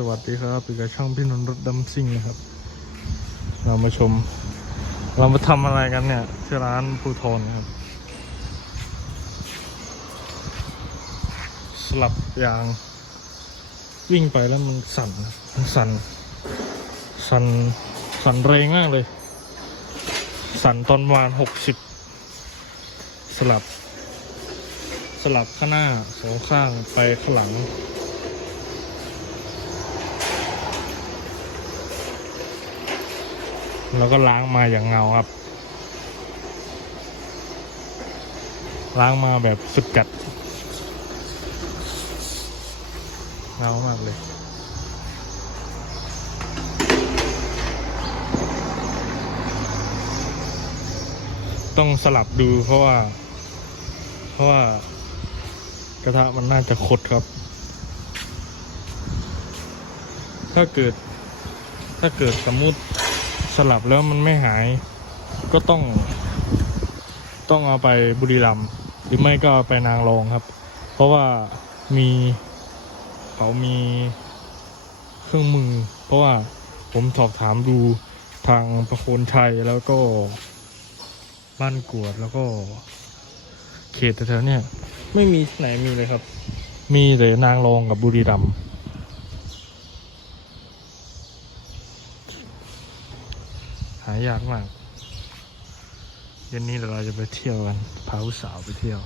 สวัสดีครับอยู่กับช่องพี่นนท์รถดำซิ่งนะครับ เรามาชม เรามาทำอะไรกันเนี่ยที่ร้านภูทรนครับ สลับยาง วิ่งไปแล้วมันสั่นมันสั่น สั่น สั่นแรงมากเลย สั่นตอนประมาณหกสิบสลับ สลับข้างหน้าสองข้างไปข้างหลัง แล้วก็ล้างมาอย่างเงาครับ ล้างมาแบบสุดกัด เงามากเลยต้องสลับดูเพราะว่า เพราะว่ากระทะมันน่าจะคดครับ ถ้าเกิด ถ้าเกิดสมมุติ สลับแล้วมันไม่หาย ก็ต้อง ต้องเอาไปบุรีรัมย์หรือไม่ก็ไปนางรองครับ เพราะว่ามีเขามีเครื่องมือ เพราะว่าผมสอบถามดูทางประโคนชัยแล้วก็บ้านกวดแล้วก็ เขตแถวๆเนี่ยไม่มีที่ไหนมีเลยครับ มีแต่นางรองกับบุรีรัมย์หายากมากเย็นนี้เราจะไปเที่ยวกันพาผู้สาวไปเที่ยว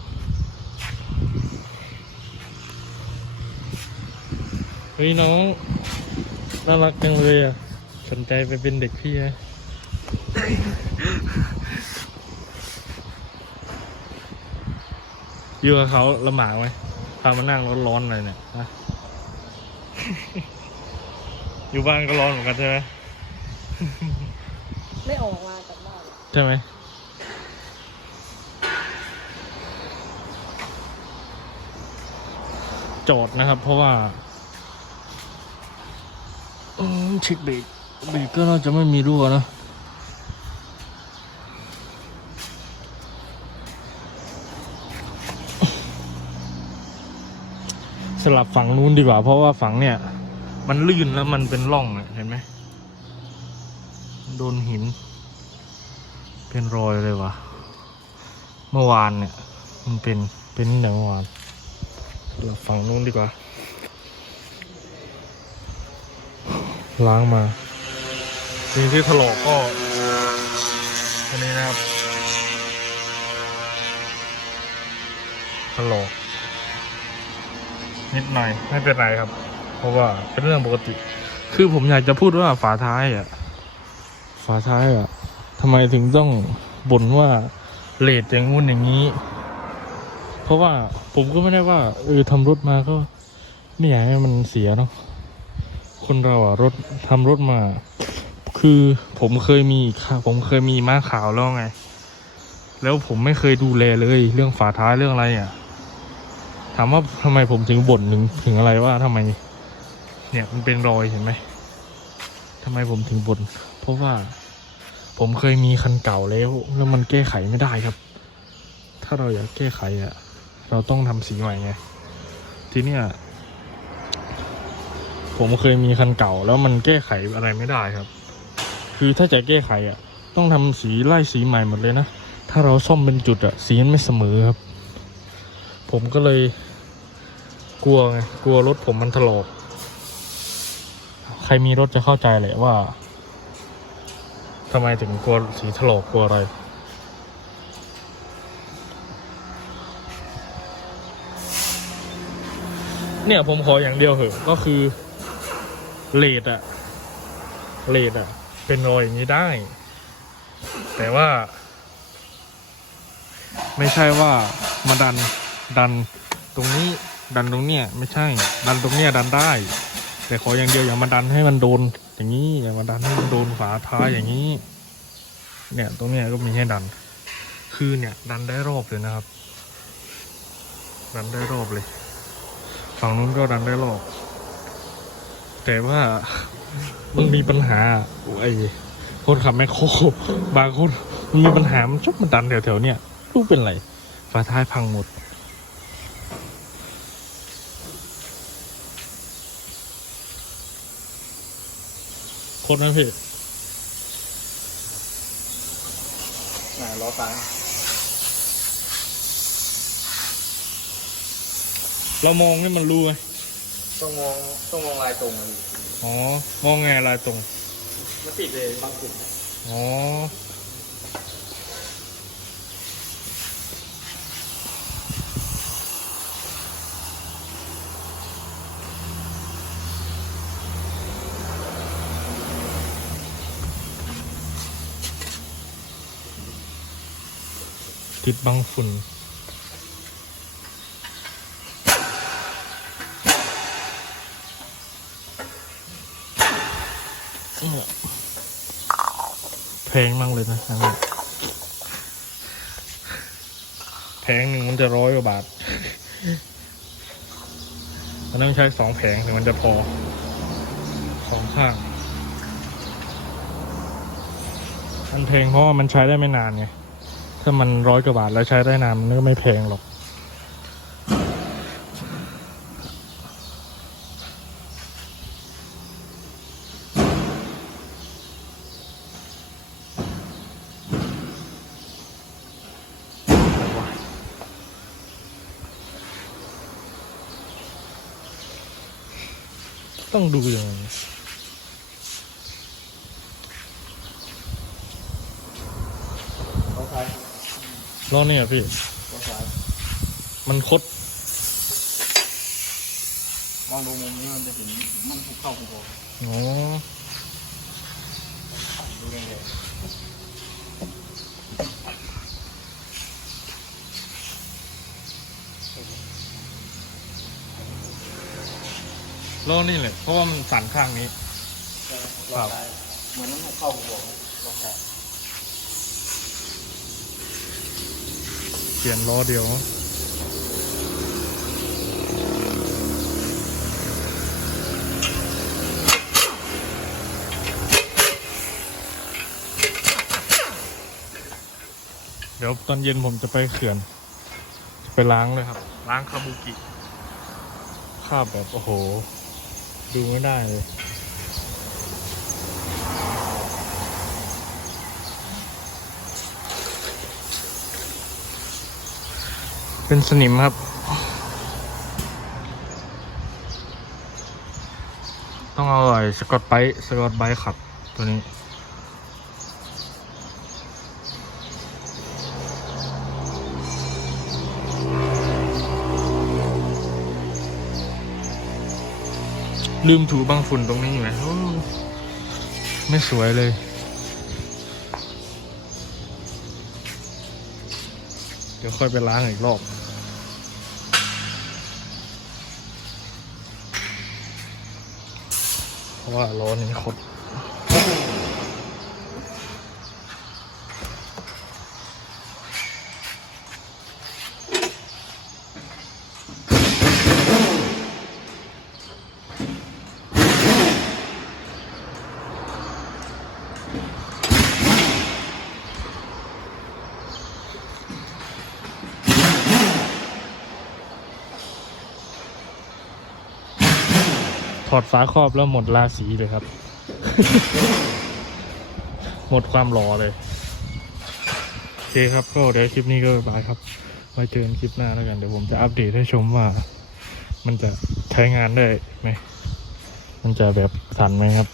เฮ้ยน้องน่ารักจังเลยอะสนใจไปเป็นเด็กพี่ไหมอยู่กับเขาลำบากไหมพามานั่งร้อนๆเลยเนี่ยฮะอยู่บ้านก็ร้อนเหมือนกันใช่ไหม ไม่ออกมาจากบ้านใช่ไหมจอดนะครับ เพราะว่าอืมเช็คเบรกเบรกก็น่าจะไม่มีรั่วนะสลับฝั่งนู้นดีกว่า เพราะว่าฝั่งเนี่ย มันลื่นแล้วมันเป็นร่องอะเห็นไหม โดนหิน เป็นรอยเลยวะเมื่อวานเนี่ย มันเป็นเป็นที่ไหนเมื่อวานเราฝั่งนู้นดีกว่า ล้างมาสิ่งที่ถลอกก็อันนี้นะครับถลอกนิดหน่อยไม่เป็นไรครับ เพราะว่าเป็นเรื่องปกติ คือผมอยากจะพูดว่าฝาท้ายอะ ฝาท้ายอะทำไมถึงต้องบ่นว่าเลทอย่างงู้นอย่างนี้ เพราะว่าผมก็ไม่ได้ว่าเออทำรถมาก็ไม่อยากให้มันเสียเนาะคนเราอะรถทำรถมา คือผมเคยมีค่ะผมเคยมีม้าขาวแล้วไง แล้วผมไม่เคยดูแลเลย เรื่องฝาท้ายเรื่องอะไรอะถามว่าทำไมผมถึงบ่นถึงถึงอะไรว่าทำไม เนี่ยมันเป็นรอยเห็นไหม ทำไมผมถึงบ่นเพราะว่าผมเคยมีคันเก่าแล้ว แล้วมันแก้ไขไม่ได้ครับ ถ้าเราอยากแก้ไขอะ่ะ เราต้องทำสีใหม่ไง ทีเนี้ยผมเคยมีคันเก่า แล้วมันแก้ไขอะไรไม่ได้ครับ คือถ้าจะแก้ไขอะ่ะ ต้องทำสีไล่สีใหม่หมดเลยนะ ถ้าเราซ่อมเป็นจุดอะ่ะ สีมันไม่เสมอครับ ผมก็เลย กลัวไง กลัวรถผมมันถลอก รมีรถจะเข้าใจแหละว่าทำไมถึงกลัวสีถลอกกลัวอะไร เนี่ยผมขออย่างเดียวเหอะก็คือเลดอะเลดอะเป็นรอยอย่างนี้ได้ แต่ว่า ไม่ใช่ว่ามาดันดันตรงนี้ดันตรงเนี้ยไม่ใช่ ดันตรงเนี้ยดันได้ แต่ขออย่างเดียวอย่ามาดันให้มันโดน อย่างนี้อย่ามาดันให้มันโดนฝาท้ายอย่างนี้ เนี่ยตรงเนี้ยก็มีให้ดัน คือเนี่ย ดันได้รอบเลยนะครับ ดันได้รอบเลย ฝั่งนู้นก็ดันได้รอบ แต่ว่ามันมีปัญหาไอ้คนขับแมคโครบางคนมันมีปัญหามันชอบมาดันแถวๆเนี่ยลูกเป็นไรฝาท้ายพังหมด ดนะพี่น่ะล้อซ้ายเรามองนี่มันรู้ไหมต้องมองต้องมองลายตรงอะพี่อ๋อ มองไงลายตรง มันติดเลยบางกลุ่มอ๋อ ติดบังฝุ่นแพงมากเลยนะอันนี้แผงหนึ่งมันจะร้อยกว่าบาท มันต้องใช้สองแผงถึงมันจะพอ สองข้าง มันแพงเพราะว่ามันใช้ได้ไม่นานไง ถ้ามันร้อยกว่าบาทแล้วใช้ได้นานมันก็ไม่แพงหรอกต้องดูอย่างไร ล้อซ้าย ล้อเนี่ยพี่ล้อซ้ายมันคด มองดูมุมนี้มันจะเห็นมันภูเข้าภูโบอ๋อดูแดงล้อนี่แหละเพราะว่ามันสั่นข้างนี้ๆล้อซ้ายเหมือนมันภูเข้าภูโบล้อซ้าย เปลี่ยนล้อเดียวเดี๋ยวตอนเย็นผมจะไปเขื่อนจะไปล้างเลยครับ ล้างคาบุกิคราบแบบ โอ้โห ดูไม่ได้เลย เป็นสนิมครับ ต้องเอาไอ้สกอตไบสกอตไบขัดตัวนี้ลืมถูบางฝุ่นตรงนี้อยู่ไหมไม่สวยเลย เดี๋ยวค่อยไปล้างอีกรอบ เพราะ ว่าล้อนี้คด อดฝาครอบแล้วหมดราศีเลยครับ หมดความหล่อเลย โอเคครับก็เดี๋ยวคลิปนี้ก็บายครับ ไว้เจอกันคลิปหน้าแล้วกัน เดี๋ยวผมจะอัปเดตให้ชมว่า มันจะใช้งานได้ไหม มันจะแบบสั่นไหมครับ